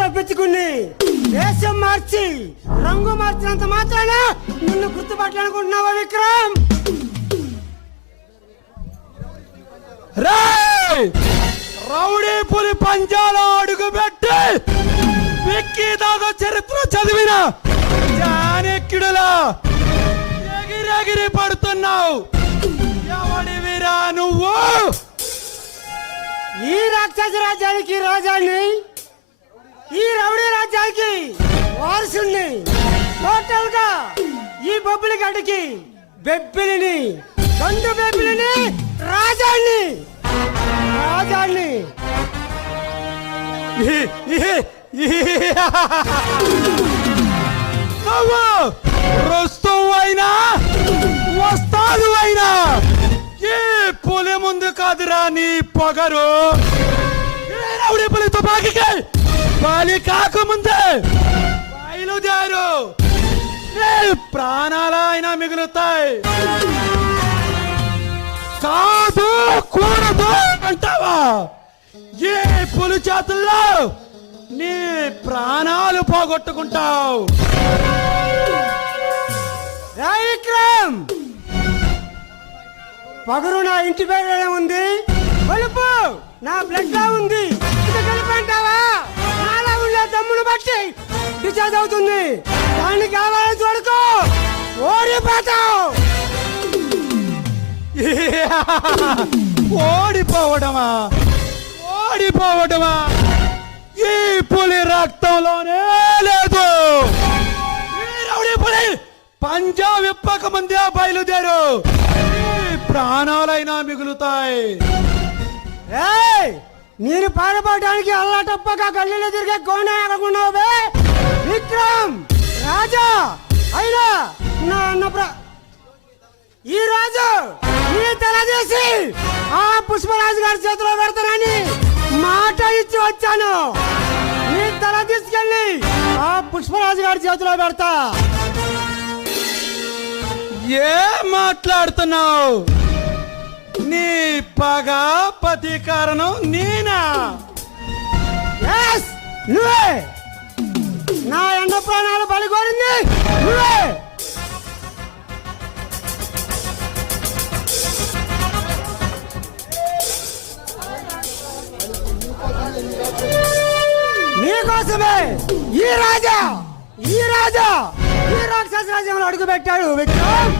తప్పించుకుని దేశం మార్చి రంగు మార్చినంత మాత్రాన నిన్ను గుర్తుపట్టాలనుకుంటున్నావా విక్రమ్? రౌడీ పులి పంజాలో అడుగు పెట్టి విక్కీ దాదా చరిత్ర చదివిన జానెక్యుడులా ఎగిరెగిరి పడుతున్నావు. ఎవడివిరా నువ్వు? ఈ రాక్షస రాజ్యానికి రాజాన్ని, ఈ రౌడీ రాజ్యానికి వారసుని, టోటల్ గా ఈ బొబ్బిలి గడికి బెబ్బిలిని, గండు బెబ్బిలిని, రాజాన్ని రాజాన్ని నువ్వు రుస్తువు అయినా వస్తాదు అయినా ఈ పులి ముందు కాదురా నీ పొగరు. రౌడీ పులి తుపాకీకి బలి కాకముందే బయలుదేరు, ప్రాణాలైనా మిగులుతాయి. కాదు కూడదు అంటావా? ఏ పులి చేతుల్లో నీ ప్రాణాలు పోగొట్టుకుంటావు. విక్రమ్, పగరు నా ఇంటి పేరు ఉంది, కొలుపు నా బ్లడ్ లా ఉంది. ఇది కలిపంటావా? నాలా ఉండే దమ్మును బట్టి డిచార్జ్ అవుతుంది. దాన్ని కావాలని చూడుకో, ఓడిపోతావు. ఓడిపోవడమా ఓడిపోవడమా ఈ పులి రక్తంలోనే లేదు. ఈ రౌడీ పులి పంజా విప్పక ముందే బయలుదేరు, ప్రాణాలైనా మిగులుతాయి. నేను పారిపోవడానికి అల్లాటప్పగా గల్లీలో తిరిగే కోణ ఎక్కడున్నావే విక్రమ్? రాజా అయినా నా అన్న ఈ రాజు నీ తల తీసి ఆ పుష్పరాజు గారి చేతిలో పెడతానని మాట ఇచ్చి వచ్చాను. నీ తల తీసుకెళ్ళి ఆ పుష్పరాజు గారి చేతిలో పెడతా. ఏం మాట్లాడుతున్నావు? నీ పగ ప్రతీకారణం నేనా? నువ్వే. నా ఎండ ప్రాణాలు బలిగోరింది నువ్వే. నీకోసమే ఈ రాజా ఈ రాక్షస రాజ్యంలో అడుగు పెట్టాడు విక్రమ్.